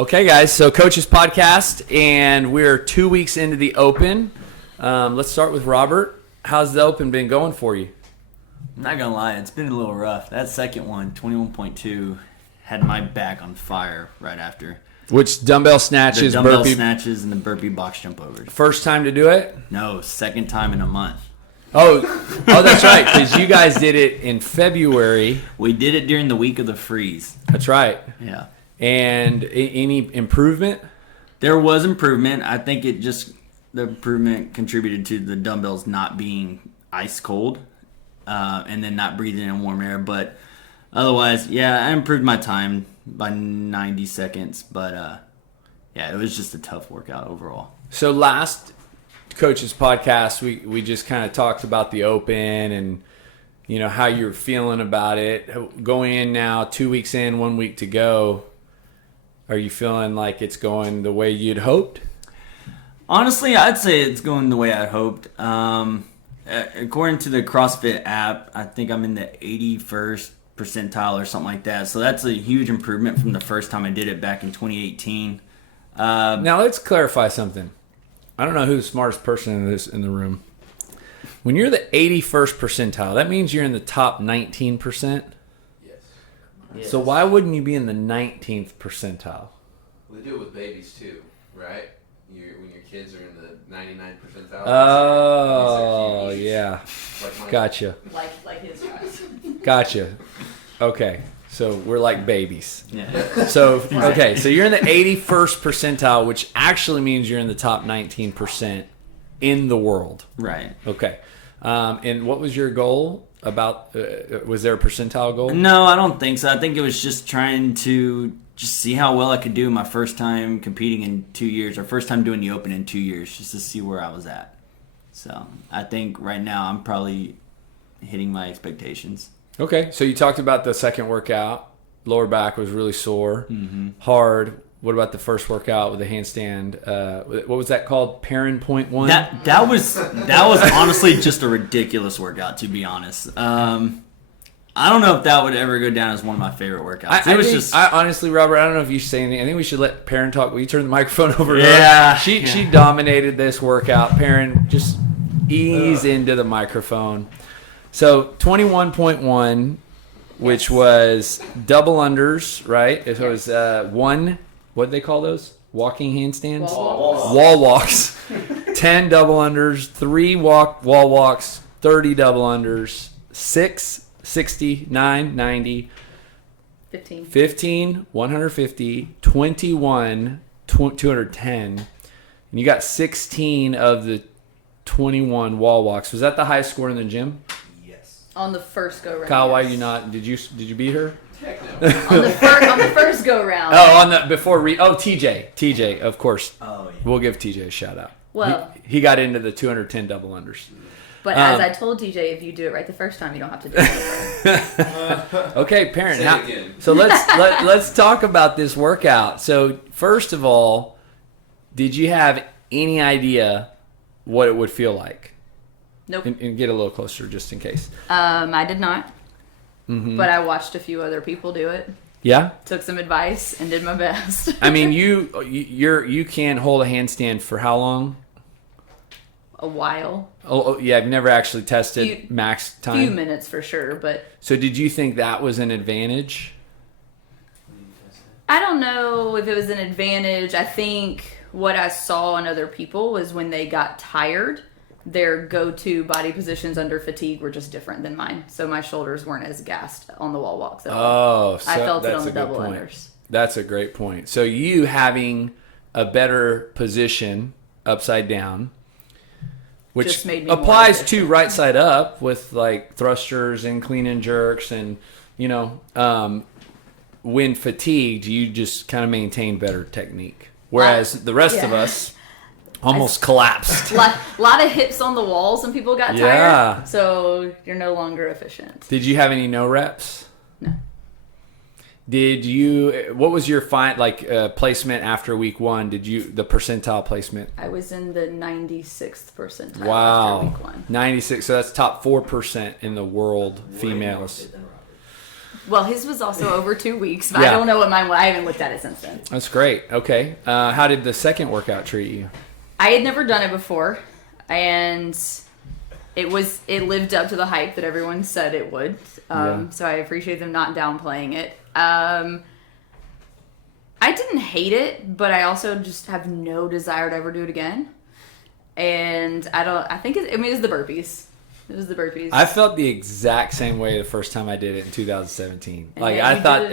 Okay, guys, so Coach's Podcast, and we're 2 weeks into the Open. Let's start with Robert. How's the Open been going for you? I'm not going to lie, it's been a little rough. That second one, 21.2, had my back on fire right after. Which dumbbell snatches, burpee snatches, and the burpee box jump overs. First time to do it? No, second time in a month. Oh, that's right, because you guys did it in February. We did it during the week of the freeze. That's right. Yeah. And any improvement? There was improvement. I think the improvement contributed to the dumbbells not being ice cold and then not breathing in warm air. But otherwise, yeah, I improved my time by 90 seconds. But yeah, it was just a tough workout overall. So last Coach's Podcast, we just kind of talked about the Open and how you're feeling about it. Going in now, 2 weeks in, 1 week to go. Are you feeling like it's going the way you'd hoped? Honestly, I'd say it's going the way I hoped. According to the CrossFit app, I think I'm in the 81st percentile or something like that. So that's a huge improvement from the first time I did it back in 2018. Now let's clarify something. I don't know who's the smartest person in the room. When you're the 81st percentile, that means you're in the top 19%? Yes. So why wouldn't you be in the 19th percentile? Well, they do it with babies too, right? When your kids are in the 99th percentile. Oh, yeah. Gotcha. Like his guys. Gotcha. Okay. So we're like babies. Yeah. So, okay. So you're in the 81st percentile, which actually means you're in the top 19% in the world. Right. Okay. And what was your goal? Was there a percentile goal? No, I don't think so. I think it was just trying to just see how well I could do my first time competing in 2 years, or first time doing the Open in 2 years, just to see where I was at. So I think right now I'm probably hitting my expectations. Okay, so you talked about the second workout. Lower back was really sore, hard. What about the first workout with the handstand? What was that called? Parent point one? That was honestly just a ridiculous workout, to be honest. I don't know if that would ever go down as one of my favorite workouts. I honestly, Robert, I don't know if you should say anything. I think we should let Perrin talk. Will you turn the microphone over to her? Yeah. She dominated this workout. Perrin, just ease into the microphone. So 21.1, which was double unders, right? It was one. What do they call those? Walking handstands? Wall walks. 10 double unders, 3 wall walks, 30 double unders, 6, 60, 9, 90, 15, 150, 21, 210. And you got 16 of the 21 wall walks. Was that the highest score in the gym? Yes. On the first go round. Kyle, why are you not? Did you beat her? Heck no. on the first go round. TJ, of course. Oh, yeah. We'll give TJ a shout out. Well, he got into the 210 double unders. But as I told TJ, if you do it right the first time, you don't have to do it over. Okay, parent. Say it again. So let's talk about this workout. So first of all, did you have any idea what it would feel like? Nope. And get a little closer just in case. I did not. Mm-hmm. But I watched a few other people do it. Yeah? Took some advice and did my best. I mean, you can hold a handstand for how long? A while. Oh yeah, I've never actually tested max time. Few minutes for sure, but So did you think that was an advantage? I don't know if it was an advantage. I think what I saw in other people was when they got tired, their go-to body positions under fatigue were just different than mine. So my shoulders weren't as gassed on the wall walks at all. Oh, so I felt it on the that's a good double point. unders. That's a great point. So you having a better position upside down, which Just made me more applies to efficient. right side up with like thrusters and clean and jerks, and when fatigued, you just kind of maintain better technique. Whereas the rest of us almost collapsed. Lot of hips on the walls when people got Yeah. tired. So you're no longer efficient. Did you have any no reps? No. What was your placement after week one? The percentile placement? I was in the 96th percentile Wow. after week one. 96. So that's top 4% in the world, females. Well, his was also over 2 weeks, but Yeah. I don't know what mine was. I haven't looked at it since then. That's great. Okay. How did the second workout treat you? I had never done it before, and it lived up to the hype that everyone said it would. So I appreciate them not downplaying it. I didn't hate it, but I also just have no desire to ever do it again. And it was the burpees. It was the burpees. I felt the exact same way the first time I did it in 2017. And Like then I you thought, did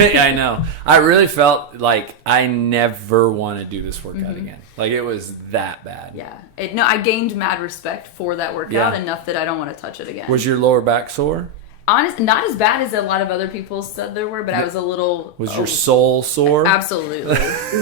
it again. I know. I really felt like I never want to do this workout again. Like it was that bad. Yeah. I gained mad respect for that workout enough that I don't want to touch it again. Was your lower back sore? Not as bad as a lot of other people said there were, but I was a little... Was your soul sore? Absolutely.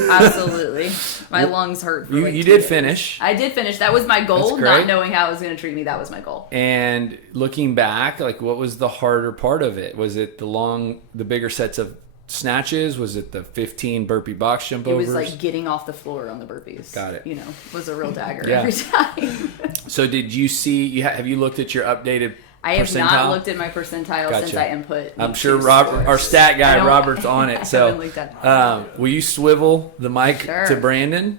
Absolutely. My lungs hurt for You 2 did days. finish. I did finish. That was my goal. That's great. Not knowing how it was going to treat me, that was my goal. And looking back, like what was the harder part of it? Was it the bigger sets of snatches? Was it the 15 burpee box jump It overs? was like getting off the floor on the burpees. Got it. Was a real dagger Yeah. every time. So did you see, have you looked at your updated I have percentile? not looked at my percentile since Gotcha. I input. I'm each sure year's Robert, scores. our stat I guy, don't- Robert's on it. I So, haven't looked at it. will you swivel the mic Sure. to Brandon?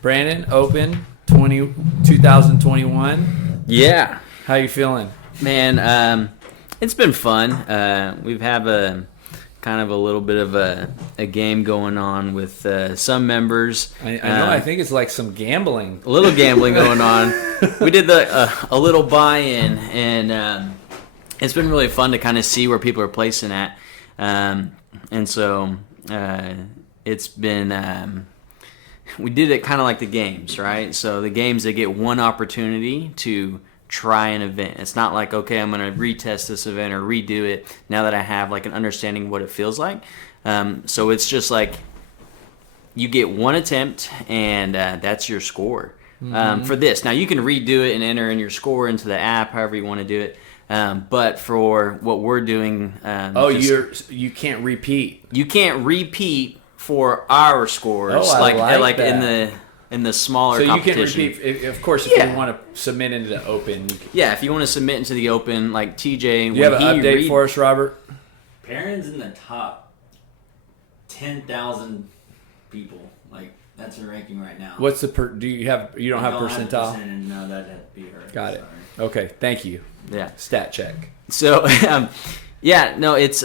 Brandon, open 2021. Yeah. How you feeling? Man, it's been fun. We've have a kind of a little bit of a game going on with some members. I know. I think it's like some gambling. A little gambling going on. We did a little buy-in, and it's been really fun to kind of see where people are placing at. And so it's been... we did it kind of like the games, right? So the games, they get one opportunity to try an event. It's not like, okay, I'm going to retest this event or redo it now that I have like an understanding what it feels like. So it's just like you get one attempt and that's your score for this. Now you can redo it and enter in your score into the app, however you want to do it. But for what we're doing, You can't repeat. you can't repeat for our scores, Oh, I like that. in the smaller So you can competition. repeat, of course, if Yeah. you want to submit into the open. You can. Yeah, if you want to submit into the open, like TJ, Do you have an update for us, Robert? Perrin's in the top 10,000 people. Like that's her ranking right now. What's the do you have? You don't have percentile? No, that'd be her. Got it. Okay, thank you. Yeah. Stat check. So, yeah, no, it's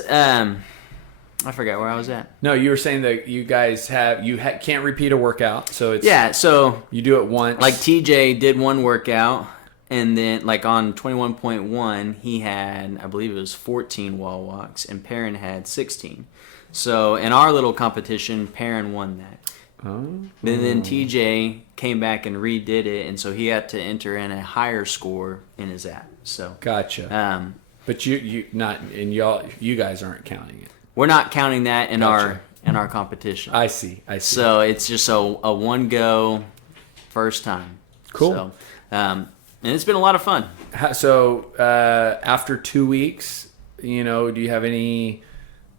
I forgot where I was at. No, you were saying that you guys can't repeat a workout, so it's Yeah, so you do it once. like TJ did one workout, and then like on 21.1, he had, I believe it was 14 wall walks, and Perrin had 16. So in our little competition, Perrin won that. Oh. And then TJ came back and redid it, and so he had to enter in a higher score in his app. So, Gotcha. But you guys aren't counting it. we're not counting that in Gotcha. our competition. I see. So it's just a one go, first time. Cool. So, and it's been a lot of fun. So after 2 weeks, do you have any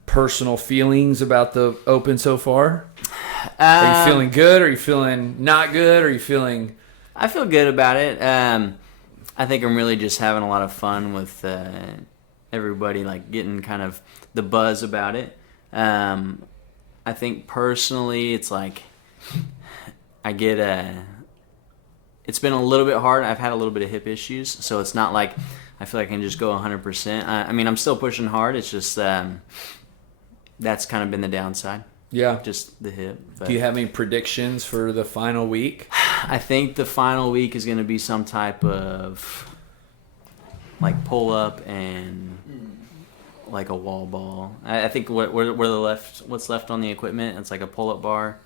personal feelings about the open so far? Are you feeling good? Are you feeling not good? Are you feeling? I feel good about it. I think I'm really just having a lot of fun with everybody, like getting kind of the buzz about it. I think personally, it's like it's been a little bit hard. I've had a little bit of hip issues, so it's not like I feel like I can just go 100%. I mean, I'm still pushing hard. It's just that's kind of been the downside. Yeah. Just the hip. But Do you have any predictions for the final week? I think the final week is going to be some type of like pull up and like a wall ball. I think what's left on the equipment, it's like a pull up bar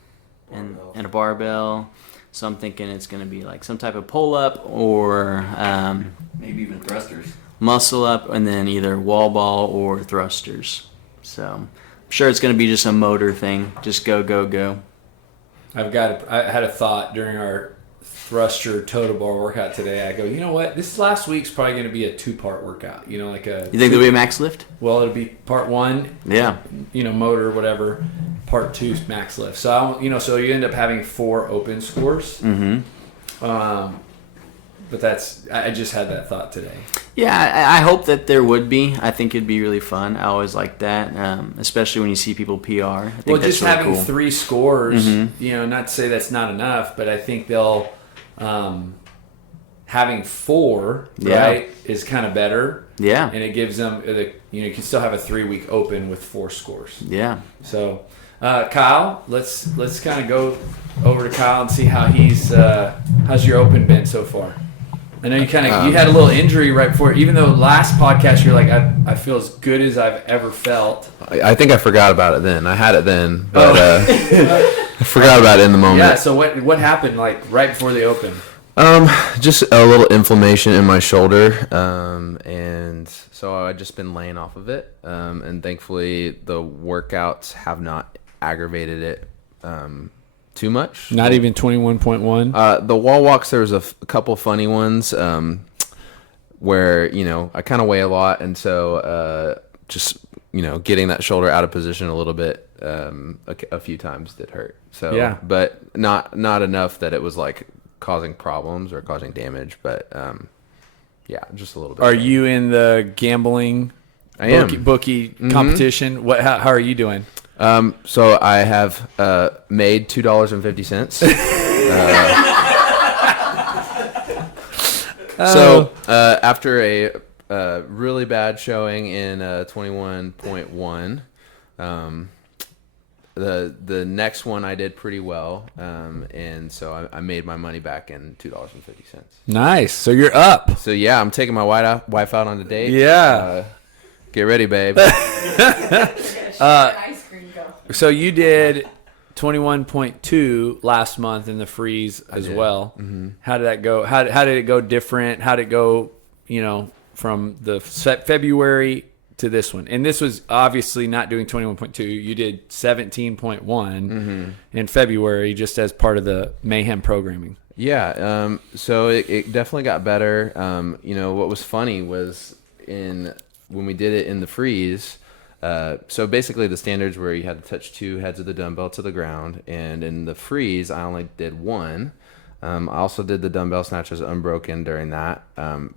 and a barbell. So I'm thinking it's going to be like some type of pull up or Maybe even thrusters. muscle up, and then either wall ball or thrusters. So I'm sure it's going to be just a motor thing. Just go, go, go. I had a thought during our thruster total bar workout today. I go, you know what? This last week's probably going to be a 2-part workout. You think there'll be a max lift? Well, it'll be part 1, Yeah. motor, whatever. Part 2, max lift. So so you end up having 4 open scores. Mm-hmm. But I just had that thought today. Yeah, I hope that there would be. I think it'd be really fun. I always like that, especially when you see people PR. I think Well, that's just really having cool. 3 scores, not to say that's not enough, but I think they'll having 4 right is kind of better. Yeah. And it gives them you can still have a 3-week open with 4 scores. Yeah. So, Kyle, let's kind of go over to Kyle and see how how's your open been so far. I know you you had a little injury right before, even though last podcast you're like, I feel as good as I've ever felt. I think I forgot about it then. I had it then, but I forgot about it in the moment. Yeah. So what happened like right before the open? Just a little inflammation in my shoulder, and so I've just been laying off of it, and thankfully the workouts have not aggravated it too much. Not even 21.1. The wall walks, there was a couple funny ones where I kind of weigh a lot, and so just getting that shoulder out of position a little bit a few times did hurt. So yeah, but not enough that it was like causing problems or causing damage, but just a little bit. Are you in the gambling bookie competition? How are you doing? So I have made $2.50. So after a really bad showing in 21.1, the next one I did pretty well, and so I made my money back in $2.50. Nice. So you're up. So yeah, I'm taking my wife out on a date. Yeah. Get ready, babe. So you did 21.2 last month in the freeze as well. Mm-hmm. How did that go? How did it go different? How did it go, from the February to this one? And this was obviously not doing 21.2. You did 17.1 in February just as part of the Mayhem programming. Yeah. So it definitely got better. What was funny was when we did it in the freeze, so basically the standards were you had to touch 2 heads of the dumbbell to the ground, and in the freeze I only did 1. I also did the dumbbell snatches unbroken during that,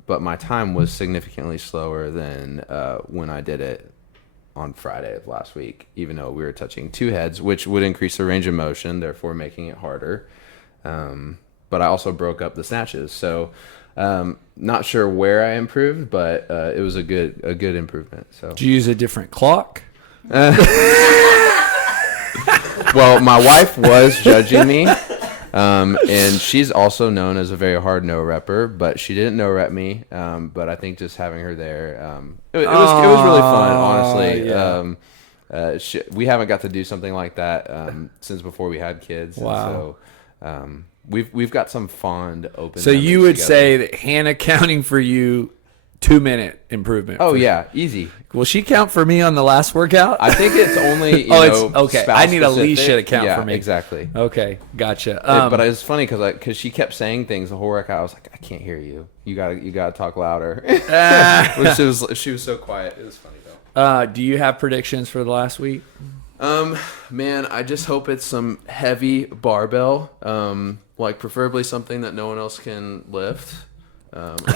but my time was significantly slower than when I did it on Friday of last week, even though we were touching 2 heads, which would increase the range of motion, therefore making it harder. But I also broke up the snatches, so not sure where I improved, but it was a good improvement. So did you use a different clock? Well, my wife was judging me, and she's also known as a very hard no-repper, but she didn't no-rep me. But I think just having her there, it was really fun, honestly. Yeah. We haven't got to do something like that since before we had kids. Wow. And so we've got some fond open. So you would together. say that Hannah counting for you 2-minute improvement. Oh yeah, easy. Will she count for me on the last workout? I think it's only it's okay. I need spouse-specific. Alicia to count for me. Exactly. Okay, gotcha. But it was funny because she kept saying things the whole workout. I was like, I can't hear you. You gotta talk louder. She was so quiet. It was funny though. Do you have predictions for the last week? Man, I just hope it's some heavy barbell. Like preferably something that no one else can lift.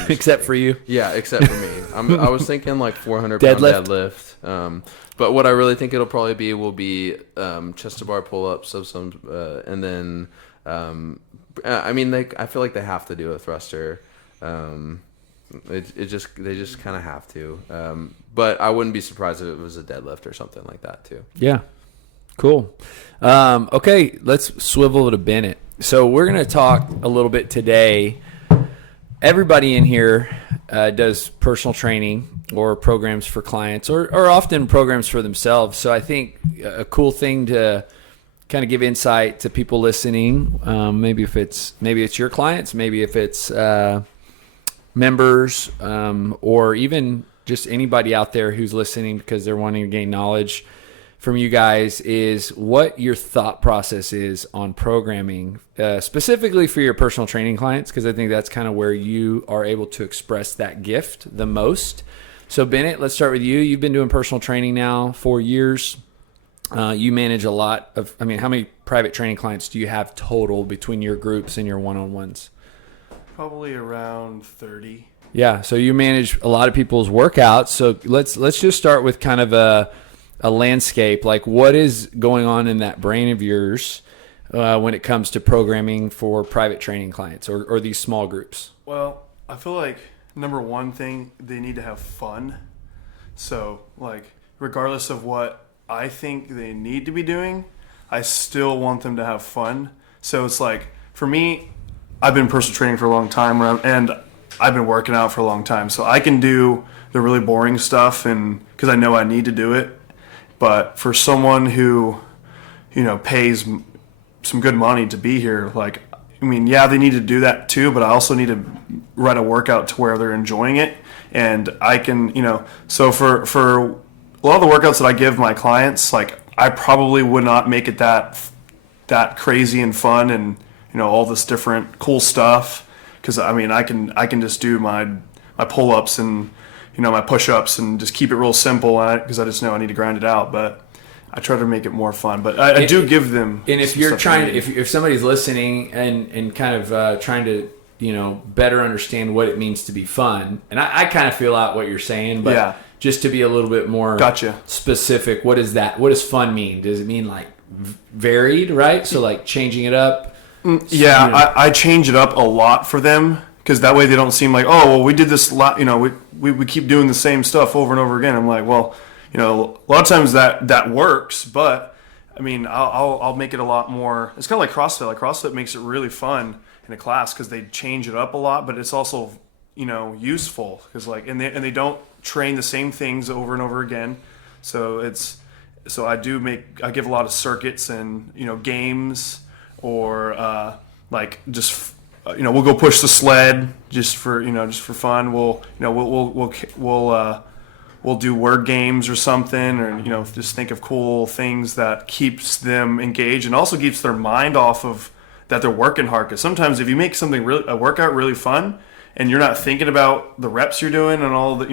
Except for you. Yeah, except for me. I was thinking like 400-pound deadlift. But what I really think it'll probably will be chest to bar pull-ups of some, and then I feel like they have to do a thruster. They just kind of have to. But I wouldn't be surprised if it was a deadlift or something like that too. Yeah, cool. Okay, let's swivel to Bennett. So we're gonna talk a little bit today. Everybody in here does personal training or programs for clients or often programs for themselves. So I think a cool thing to kind of give insight to people listening, maybe it's your clients, maybe if it's members, or even just anybody out there who's listening because they're wanting to gain knowledge from you guys, is what your thought process is on programming, specifically for your personal training clients, because I think that's kind of where you are able to express that gift the most. So Bennett, let's start with you. You've been doing personal training now 4 years. You manage a lot of, how many private training clients do you have total between your groups and your one-on-ones? Probably around 30. Yeah, so you manage a lot of people's workouts. So let's just start with kind of a landscape. Like, what is going on in that brain of yours when it comes to programming for private training clients or these small groups? Well, I feel like number one thing, they need to have fun. So, like, regardless of what I think they need to be doing, I still want them to have fun. So it's like, for me, I've been personal training for a long time, and I've been working out for a long time. So I can do the really boring stuff, and because I know I need to do it. But for someone who, pays some good money to be here, like, I mean, yeah, they need to do that too, but I also need to write a workout to where they're enjoying it. And I can, so for a lot of the workouts that I give my clients, like, I probably would not make it that crazy and fun and, all this different cool stuff. Because, I mean, I can just do my pull-ups and, my push-ups and just keep it real simple because I just know I need to grind it out. But I try to make it more fun. But I do give them. And if you're trying, if somebody's listening and kind of trying to, better understand what it means to be fun, and I kind of feel out what you're saying, but yeah. Just to be a little bit more specific, what is that? What does fun mean? Does it mean like varied, right? So like changing it up? Yeah, I change it up a lot for them because that way they don't seem like, oh, well, we did this lot, we keep doing the same stuff over and over again. I'm like, well, a lot of times that works, but I mean, I'll make it a lot more. It's kind of like CrossFit. Like CrossFit makes it really fun in a class because they change it up a lot, but it's also useful because like and they don't train the same things over and over again. So I give a lot of circuits and we'll go push the sled just for fun. We'll do word games or something, or just think of cool things that keeps them engaged and also keeps their mind off of that they're working hard. Because sometimes if you make a workout really fun and you're not thinking about the reps you're doing and all the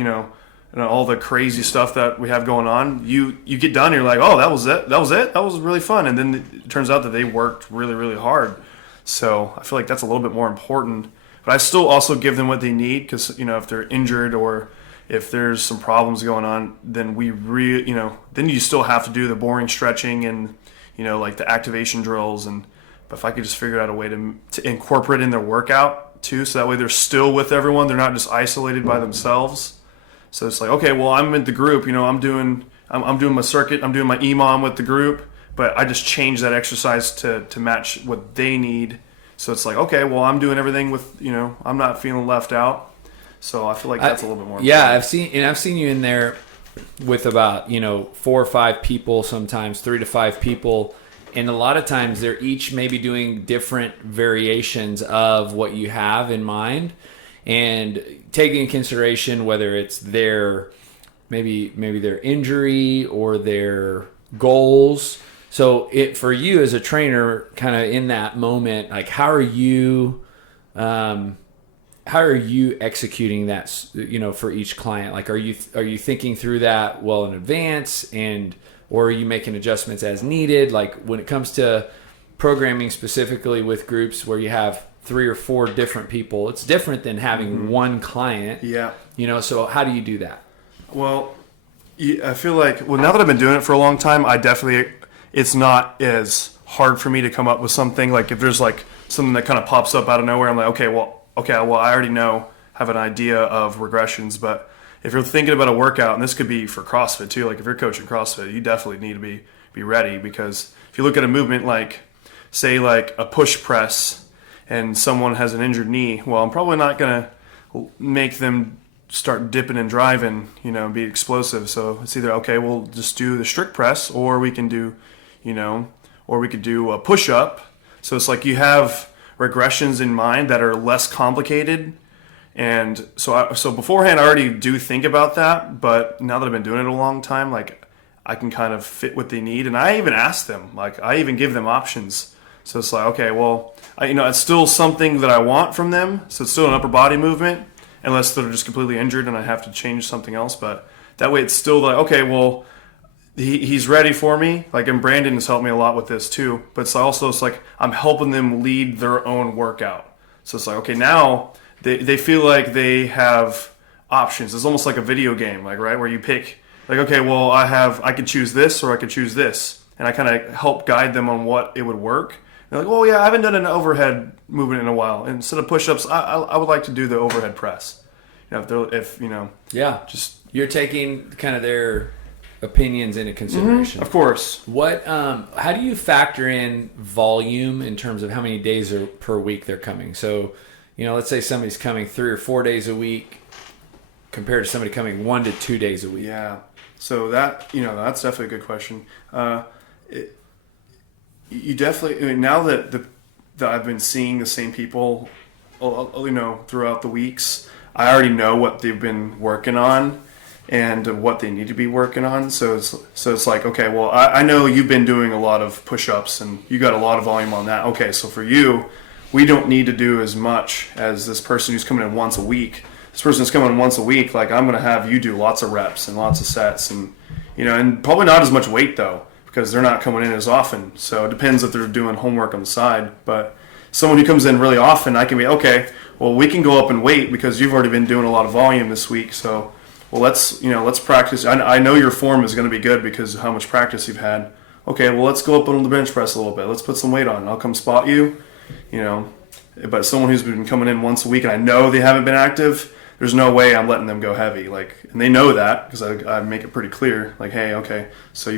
and all the crazy stuff that we have going on, you get done and you're like, oh, that was it, that was really fun, and then it turns out that they worked really, really hard. So I feel like that's a little bit more important. But I still also give them what they need because if they're injured or if there's some problems going on, then then you still have to do the boring stretching and like the activation drills. But if I could just figure out a way to incorporate in their workout too, so that way they're still with everyone, they're not just isolated by themselves. So it's like, okay, well, I'm in the group, I'm doing my circuit, I'm doing my EMOM with the group, but I just change that exercise to match what they need. So it's like, okay, well, I'm doing everything with, I'm not feeling left out. So I feel like that's a little bit more important. Yeah, I've seen you in there with about 4 or 5 people, sometimes 3 to 5 people, and a lot of times they're each maybe doing different variations of what you have in mind, and taking in consideration whether it's their maybe their injury or their goals. So for you as a trainer, kind of in that moment, like how are you executing that, for each client? Like, are you thinking through that well in advance, or are you making adjustments as needed? Like when it comes to programming specifically with groups where you have 3 or 4 different people, it's different than having one client. Yeah. So how do you do that? Well, I feel like, now that I've been doing it for a long time, it's not as hard for me to come up with something. Like if there's like something that kind of pops up out of nowhere, I'm like, okay, well, I already have an idea of regressions. But if you're thinking about a workout, and this could be for CrossFit too, like if you're coaching CrossFit, you definitely need to be ready, because if you look at a movement like, say, like a push press, and someone has an injured knee, well, I'm probably not going to make them start dipping and driving, and be explosive. So it's either, okay, we'll just do the strict press, or we can do, or we could do a push-up. So it's like you have regressions in mind that are less complicated. And so beforehand, I already do think about that. But now that I've been doing it a long time, like I can kind of fit what they need. And I even ask them, like I even give them options. So it's like, okay, well, it's still something that I want from them. So it's still an upper body movement, unless they're just completely injured and I have to change something else. But that way it's still like, okay, well, he's ready for me. Like, and Brandon has helped me a lot with this too. But it's like I'm helping them lead their own workout. So it's like, okay, now they feel like they have options. It's almost like a video game, like, right, where you pick, like, okay, well, I could choose this or I could choose this. And I kind of help guide them on what it would work. They're like, oh, yeah, I haven't done an overhead movement in a while. And instead of push-ups, I would like to do the overhead press. Just you're taking kind of their opinions into consideration. of course. What? How do you factor in volume in terms of how many days per week they're coming? So, let's say somebody's coming 3 or 4 days a week compared to somebody coming 1 to 2 days a week. Yeah. So that's definitely a good question. You definitely, now that I've been seeing the same people, throughout the weeks, I already know what they've been working on and what they need to be working on. So it's like, okay, well, I know you've been doing a lot of push-ups and you got a lot of volume on that. Okay, so for you, we don't need to do as much as this person who's coming in once a week. This person's coming once a week, like, I'm going to have you do lots of reps and lots of sets and, and probably not as much weight, though, because they're not coming in as often. So it depends if they're doing homework on the side. But someone who comes in really often, I can be, okay, well, we can go up in weight because you've already been doing a lot of volume this week. So, well, let's practice. I know your form is going to be good because of how much practice you've had. Okay, well, let's go up on the bench press a little bit. Let's put some weight on. I'll come spot you, But someone who's been coming in once a week and I know they haven't been active, there's no way I'm letting them go heavy. And they know that because I make it pretty clear. Like, hey, okay, so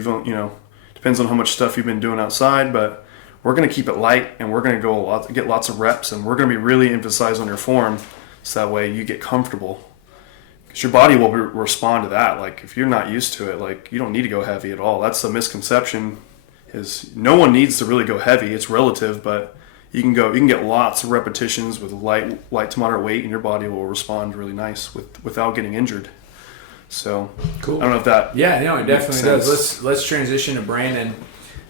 depends on how much stuff you've been doing outside, but we're going to keep it light and we're going to get lots of reps and we're going to be really emphasized on your form so that way you get comfortable. Because your body will respond to that. Like, if you're not used to it, like, you don't need to go heavy at all. That's the misconception, is no one needs to really go heavy. It's relative, but you can get lots of repetitions with light to moderate weight and your body will respond really nice without getting injured. So cool. I don't know if that. Yeah, no, it definitely does. Let's transition to Brandon.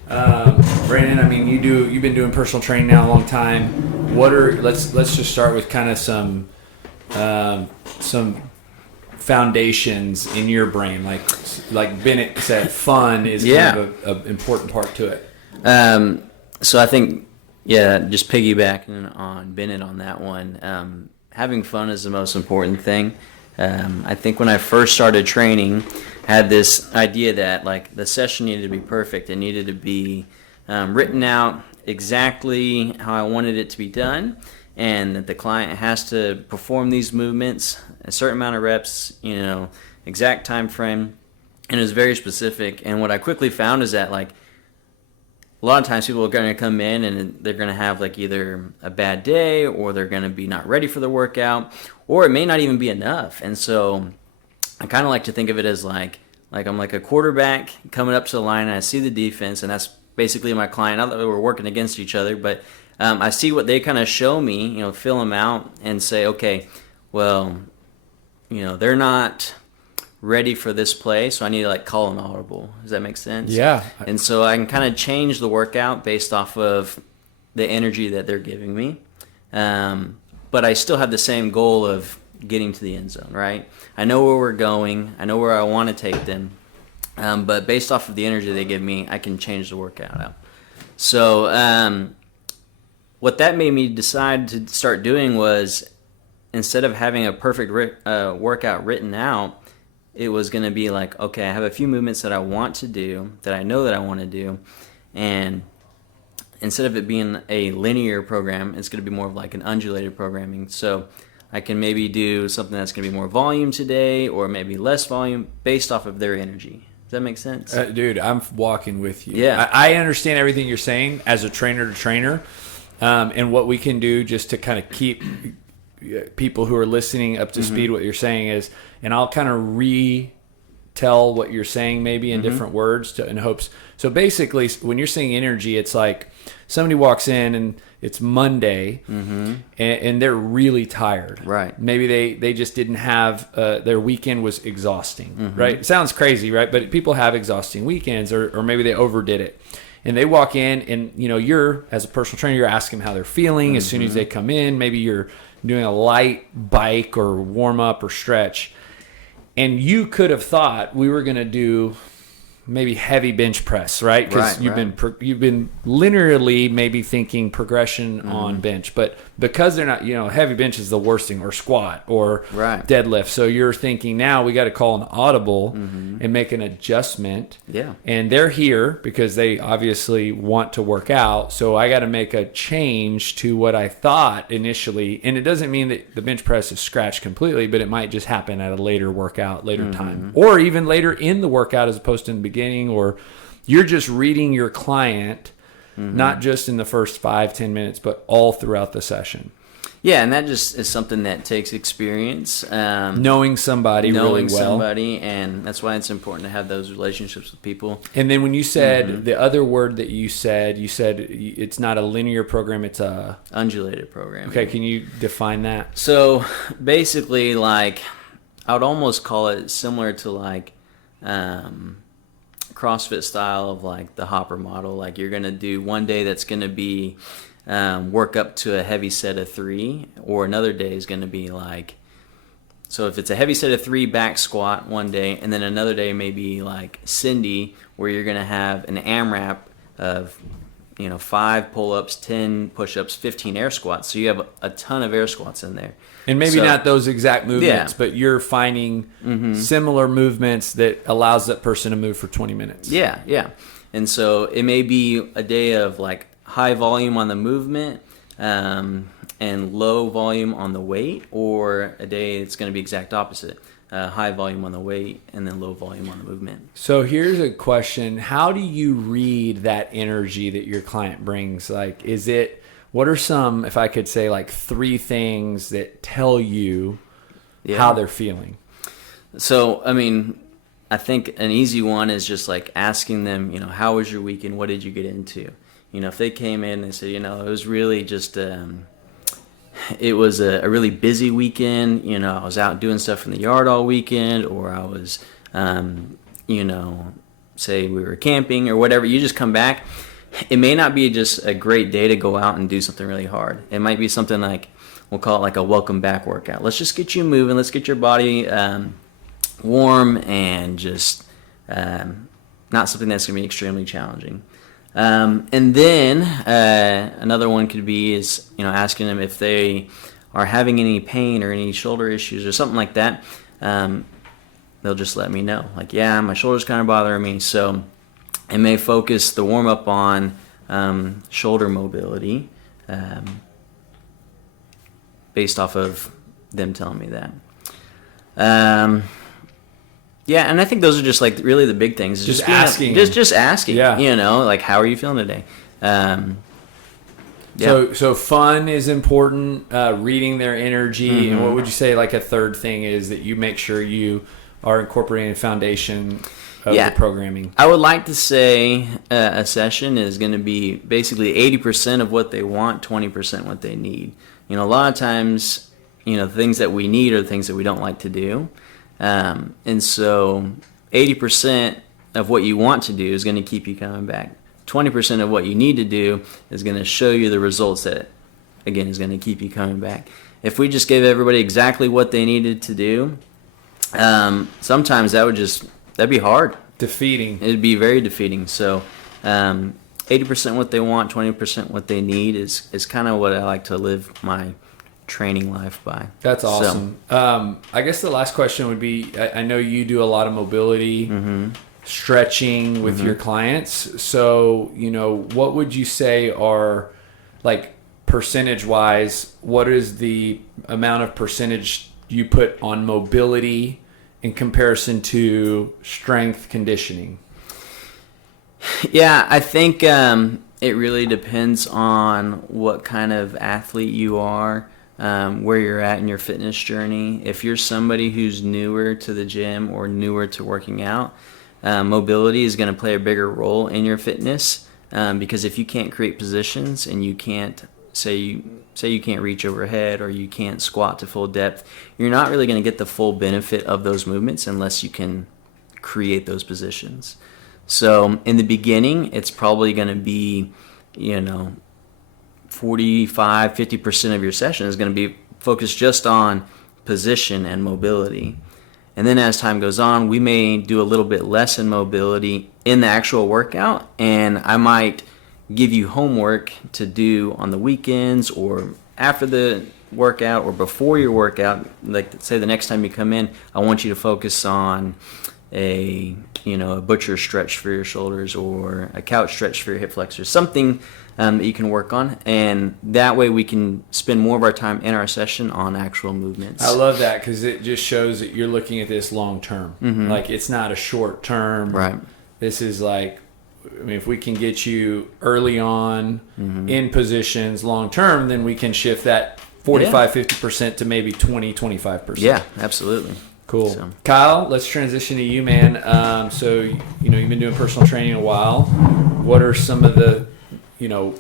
Brandon, I mean, you've been doing personal training now a long time. Let's just start with kind of some foundations in your brain, like Bennett said, fun is kind of an important part to it. So I think, just piggybacking on Bennett on that one, having fun is the most important thing. I think when I first started training, I had this idea that, like, the session needed to be perfect. It needed to be written out exactly how I wanted it to be done, and that the client has to perform these movements, a certain amount of reps, exact time frame, and it was very specific. And what I quickly found is that, like, a lot of times people are going to come in and they're going to have, like, either a bad day or they're going to be not ready for the workout, or it may not even be enough. And so I kind of like to think of it as like I'm like a quarterback coming up to the line and I see the defense, and that's basically my client. Not that we're working against each other, but I see what they kind of show me, fill them out and say, okay, well, they're not ready for this play, so I need to, like, call an audible. Does that make sense? Yeah. And so I can kind of change the workout based off of the energy that they're giving me. But I still have the same goal of getting to the end zone, right? I know where we're going. I know where I want to take them. But based off of the energy they give me, I can change the workout out. So what that made me decide to start doing was, instead of having a perfect workout written out, it was going to be like, okay, I have a few movements that I want to do, that I know that I want to do, and instead of it being a linear program, it's going to be more of like an undulated programming. So I can maybe do something that's going to be more volume today, or maybe less volume, based off of their energy. Does that make sense? Dude, I'm walking with you. Yeah. I understand everything you're saying as a trainer to trainer, and what we can do just to kind of keep people who are listening up to speed what you're saying is, and I'll kind of retell what you're saying maybe in different words in hopes. So basically, when you're saying energy, it's like somebody walks in and it's Monday and they're really tired. Right. Maybe they just didn't have, their weekend was exhausting, right? It sounds crazy, right? But people have exhausting weekends, or maybe they overdid it. And they walk in and, you're, as a personal trainer, you're asking them how they're feeling as soon as they come in. Maybe you're doing a light bike or warm up or stretch. And you could have thought we were going to do maybe heavy bench press, right? Because you've been linearly maybe thinking progression on bench, but because they're not, heavy bench is the worst thing, or squat or deadlift. So you're thinking now we got to call an audible and make an adjustment. Yeah. And they're here because they obviously want to work out. So I got to make a change to what I thought initially. And it doesn't mean that the bench press is scratched completely, but it might just happen at a later workout, later time, or even later in the workout as opposed to in the beginning, or you're just reading your client, not just in the first 5-10 minutes, but all throughout the session. Yeah, and that just is something that takes experience. Knowing somebody really well. And that's why it's important to have those relationships with people. And then when you said the other word that you said it's not a linear program, it's a undulated program. Okay, can you define that? So basically, like, I would almost call it similar to like CrossFit style of like the hopper model. Like, you're going to do one day that's going to be work up to a heavy set of 3, or another day is going to be like, so if it's a heavy set of 3 back squat one day, and then another day maybe like Cindy, where you're going to have an AMRAP of 5 pull-ups, 10 push-ups, 15 air squats. So you have a ton of air squats in there. And maybe not those exact movements, but you're finding similar movements that allows that person to move for 20 minutes. Yeah, yeah. And so it may be a day of like high volume on the movement and low volume on the weight, or a day it's going to be exact opposite. High volume on the weight and then low volume on the movement. So here's a question. How do you read that energy that your client brings? Like, what are some, if I could say, like 3 things that tell you how they're feeling? So, I mean, I think an easy one is just like asking them, how was your weekend? What did you get into? If they came in and said, it was really just, it was a really busy weekend. I was out doing stuff in the yard all weekend, or I was, say we were camping or whatever. You just come back. It may not be just a great day to go out and do something really hard. It might be something like, we'll call it like a welcome back workout. Let's just get you moving. Let's get your body warm, and just not something that's going to be extremely challenging. And then another one could be is, asking them if they are having any pain or any shoulder issues or something like that. They'll just let me know. Like, yeah, my shoulder's kind of bothering me. So I may focus the warm-up on shoulder mobility based off of them telling me that. Yeah, and I think those are just like really the big things. Just asking. Just asking. Yeah. Like, how are you feeling today? So fun is important, reading their energy. And what would you say like a third thing is that you make sure you are incorporating a foundation of the programming? I would like to say a session is going to be basically 80% of what they want, 20% what they need. A lot of times, things that we need are the things that we don't like to do. And so 80% of what you want to do is going to keep you coming back. 20% of what you need to do is going to show you the results that, again, is going to keep you coming back. If we just gave everybody exactly what they needed to do, sometimes that'd be hard. Defeating. It'd be very defeating. So 80% what they want, 20% what they need is kind of what I like to live my training life by. That's awesome. So, I guess the last question would be, I know you do a lot of mobility, stretching with your clients. So, what would you say are, like, percentage-wise, what is the amount of percentage you put on mobility in comparison to strength conditioning? Yeah, I think it really depends on what kind of athlete you are. Where you're at in your fitness journey. If you're somebody who's newer to the gym or newer to working out, mobility is going to play a bigger role in your fitness, because if you can't create positions and you can't say you can't reach overhead or you can't squat to full depth, you're not really going to get the full benefit of those movements unless you can create those positions. So in the beginning, it's probably going to be 45-50% of your session is going to be focused just on position and mobility. And then as time goes on, we may do a little bit less in mobility in the actual workout, and I might give you homework to do on the weekends or after the workout or before your workout. Like, say the next time you come in, I want you to focus on a butcher stretch for your shoulders or a couch stretch for your hip flexors, something that you can work on, and that way we can spend more of our time in our session on actual movements. I love that because it just shows that you're looking at this long term. Mm-hmm. Like, it's not a short term. Right. This is like, I mean, if we can get you early on in positions long term, then we can shift that 45-50% to maybe 20-25%. Yeah, absolutely. Cool. So. Kyle, let's transition to you, man. So, you've been doing personal training a while. What are some of the,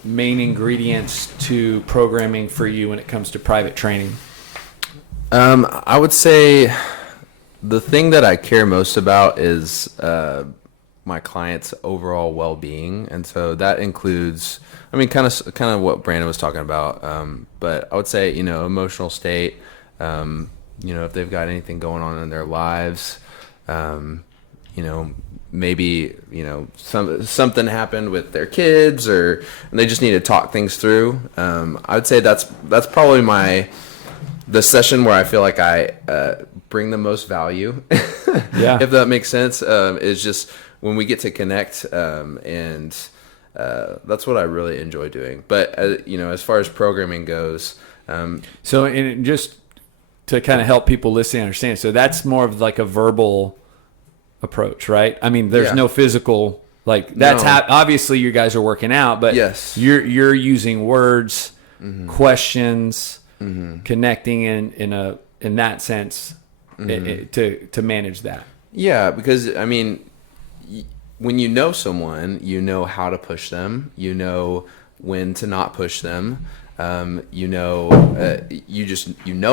main ingredients to programming for you when it comes to private training? I would say the thing that I care most about is my client's overall well-being, and so that includes, kind of what Brandon was talking about. But I would say, emotional state. If they've got anything going on in their lives, maybe something happened with their kids, and they just need to talk things through. I would say that's probably the session where I feel like I bring the most value. Yeah. If that makes sense, is just when we get to connect, and that's what I really enjoy doing. But as far as programming goes, and just to kind of help people listening understand, so that's more of like a verbal approach, right? I mean, there's no physical, like, that's No. obviously you guys are working out, but Yes. you're using words, questions, connecting in that sense to manage that. Yeah, because when you know someone, you know how to push them, you know when to not push them. You know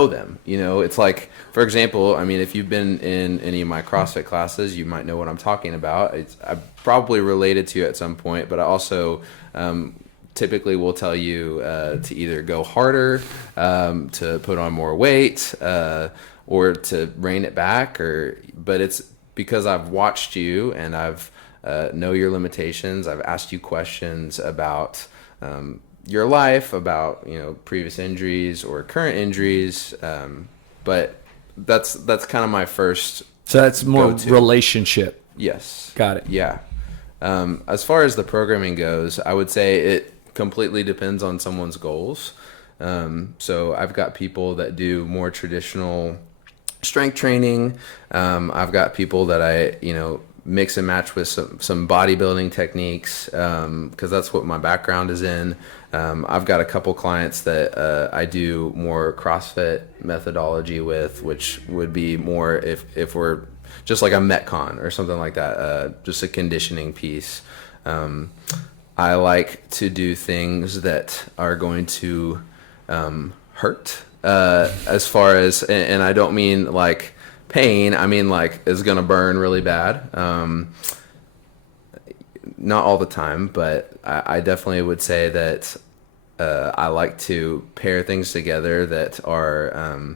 them. It's like, for example, if you've been in any of my CrossFit classes, you might know what I'm talking about. I probably related to you at some point, but I also typically will tell you to either go harder, to put on more weight, or to rein it back. But it's because I've watched you and I've know your limitations. I've asked you questions about your life, about previous injuries or current injuries, but that's kind of my first. So that's more go-to. relationship. Yes. Got it. Yeah. As far as the programming goes, I would say it completely depends on someone's goals. So I've got people that do more traditional strength training. I've got people that I mix and match with some bodybuilding techniques, because that's what my background is in. I've got a couple clients that I do more CrossFit methodology with, which would be more if we're just like a Metcon or something like that, just a conditioning piece. I like to do things that are going to hurt, as far as, and I don't mean like pain, I mean like is going to burn really bad. Not all the time, but I definitely would say that I like to pair things together that are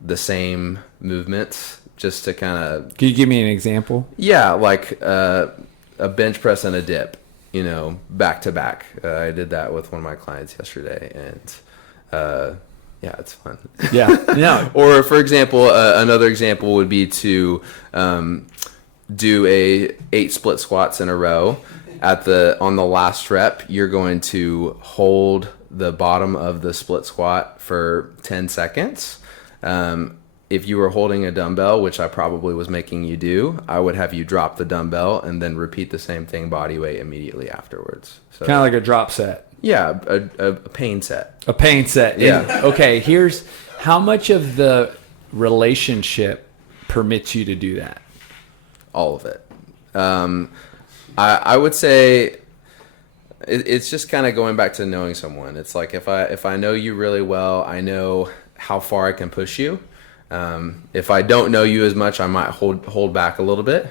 the same movements, just to kind of... Can you give me an example? Yeah, like a bench press and a dip, back to back. I did that with one of my clients yesterday, and yeah, it's fun. Yeah. No. Or, for example, another example would be to do 8 split squats in a row. On the last rep, you're going to hold the bottom of the split squat for 10 seconds. If you were holding a dumbbell, which I probably was making you do, I would have you drop the dumbbell and then repeat the same thing body weight immediately afterwards. So, Kind of like a drop set. yeah, a pain set. A pain set. Yeah. Okay, here's how much of the relationship permits you to do that? All of it. I would say it's just kind of going back to knowing someone. It's like if I know you really well, I know how far I can push you. If I don't know you as much, I might hold back a little bit.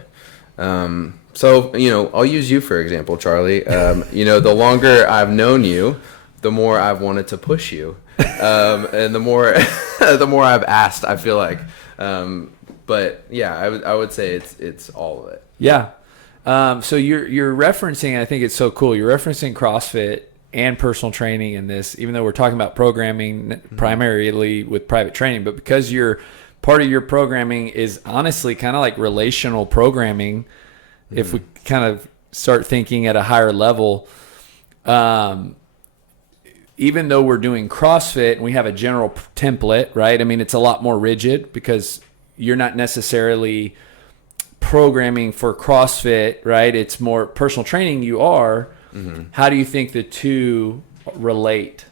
So, I'll use you for example, Charlie. The longer I've known you, the more I've wanted to push you. And the more I've asked, I feel like. But yeah, I would say it's all of it. Yeah. So you're referencing, I think it's so cool. You're referencing CrossFit and personal training in this, even though we're talking about programming primarily with private training, but because part of your programming is honestly kind of like relational programming. If we kind of start thinking at a higher level, even though we're doing CrossFit and we have a general template, right? I mean, it's a lot more rigid because you're not necessarily programming for CrossFit, right? It's more personal training. You are. How do you think the two relate?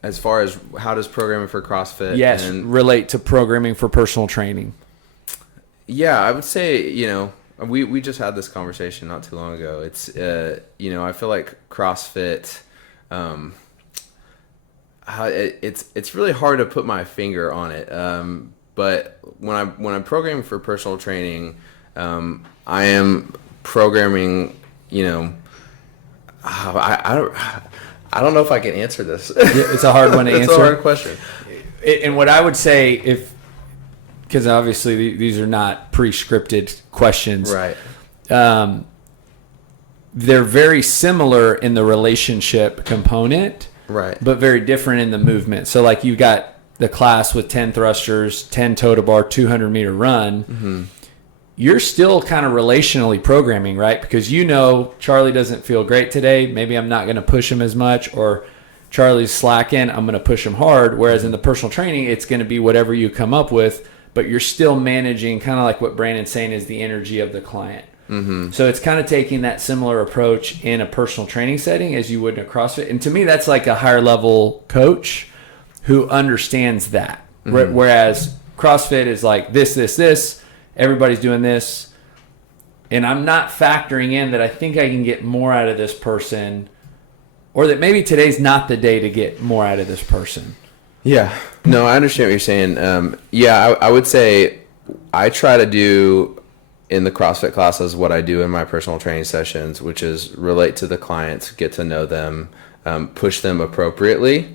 As far as how does programming for CrossFit relate to programming for personal training? Yeah, I would say, we just had this conversation not too long ago. It's, I feel like CrossFit, it's really hard to put my finger on it. But when I'm programming for personal training, I am programming, I don't know if I can answer this. It's a hard one to answer. It's a hard question. And what I would say, because obviously these are not pre-scripted questions, right? They're very similar in the relationship component, right? But very different in the movement. So like you got the class with 10 thrusters, 10 toe to bar, 200-meter run. You're still kind of relationally programming, right? Because Charlie doesn't feel great today. Maybe I'm not going to push him as much, or Charlie's slacking. I'm going to push him hard. Whereas in the personal training, it's going to be whatever you come up with, but you're still managing kind of like what Brandon's saying is the energy of the client. So it's kind of taking that similar approach in a personal training setting as you would in a CrossFit. And to me, that's like a higher level coach who understands that. Whereas CrossFit is like this. Everybody's doing this. And I'm not factoring in that I think I can get more out of this person, or that maybe today's not the day to get more out of this person. Yeah. No, I understand what you're saying. I would say I try to do in the CrossFit classes what I do in my personal training sessions, which is relate to the clients, get to know them, push them appropriately.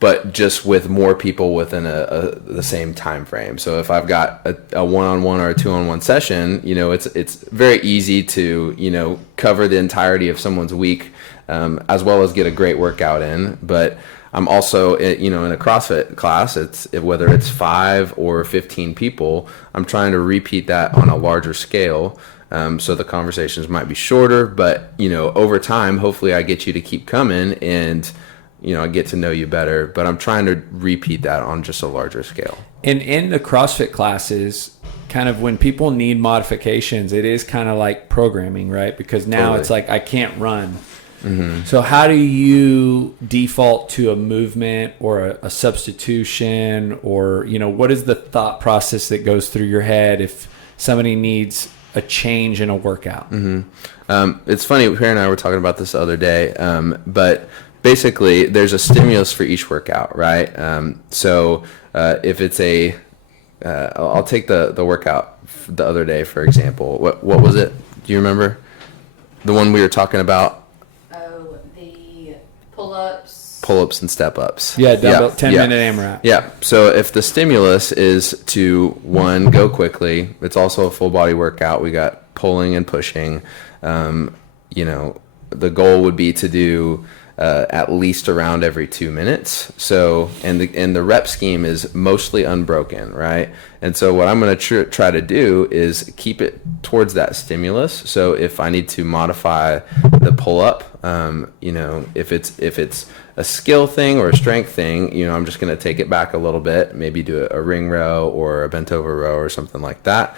But just with more people within the same time frame. So if I've got a one-on-one or a two-on-one session, it's very easy to, cover the entirety of someone's week, as well as get a great workout in. But I'm also, in a CrossFit class, whether it's 5 or 15 people, I'm trying to repeat that on a larger scale. So the conversations might be shorter, but, over time, hopefully I get you to keep coming and, I get to know you better, but I'm trying to repeat that on just a larger scale. And in the CrossFit classes, kind of when people need modifications, it is kind of like programming, right? Because now It's like, I can't run. So how do you default to a movement or a substitution, or, what is the thought process that goes through your head if somebody needs a change in a workout? It's funny, Perry and I were talking about this the other day, but basically, there's a stimulus for each workout, right? So if it's I'll take the workout the other day, for example. What was it? Do you remember? The one we were talking about? Oh, the pull-ups. Pull-ups and step-ups. Yeah, 10-minute AMRAP. Yeah, so if the stimulus is to, one, go quickly, it's also a full-body workout. We got pulling and pushing. The goal would be to do at least around every 2 minutes. So, and the rep scheme is mostly unbroken, right? And so what I'm going to try to do is keep it towards that stimulus. So if I need to modify the pull up, if it's a skill thing or a strength thing, I'm just going to take it back a little bit, maybe do a ring row or a bent over row or something like that.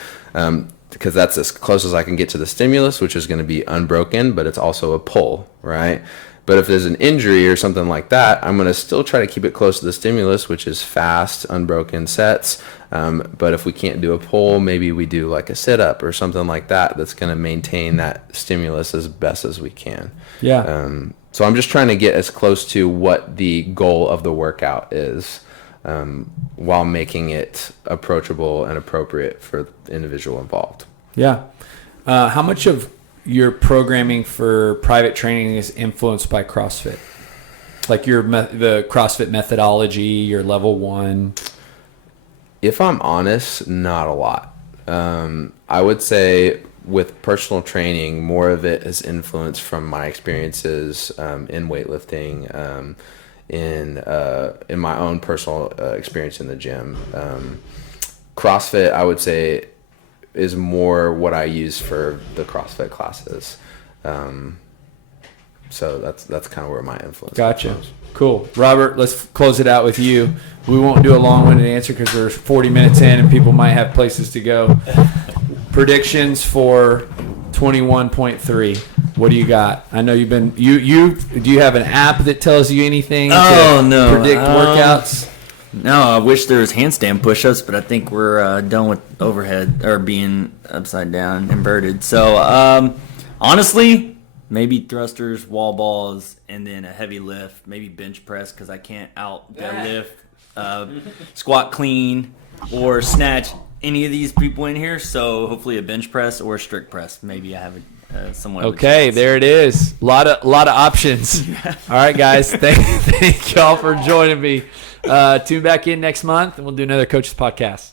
Because that's as close as I can get to the stimulus, which is going to be unbroken, but it's also a pull, right? But if there's an injury or something like that, I'm going to still try to keep it close to the stimulus, which is fast, unbroken sets. But if we can't do a pull, maybe we do like a sit-up or something like that that's going to maintain that stimulus as best as we can. Yeah. So I'm just trying to get as close to what the goal of the workout is, while making it approachable and appropriate for the individual involved. Yeah. How much of your programming for private training is influenced by CrossFit? Like the CrossFit methodology, your level 1? If I'm honest, not a lot. I would say with personal training, more of it is influenced from my experiences in weightlifting, in my own personal experience in the gym. CrossFit, I would say, is more what I use for the CrossFit classes. So that's kind of where my influence Gotcha. comes. Cool. Robert, let's close it out with you. We won't do a long-winded answer because we're 40 minutes in and people might have places to go. Predictions for 21.3. What do you got? I know you've been do you have an app that tells you anything Oh, to no. predict workouts? No, I wish there was handstand push-ups, but I think we're done with overhead or being upside down, inverted. So honestly, maybe thrusters, wall balls, and then a heavy lift, maybe bench press because I can't out deadlift, squat clean, or snatch any of these people in here. So hopefully a bench press or a strict press. Maybe I have somewhat. Okay, there it is. A lot of options. All right, guys. Thank y'all for joining me. Tune back in next month, and we'll do another Coaches Podcast.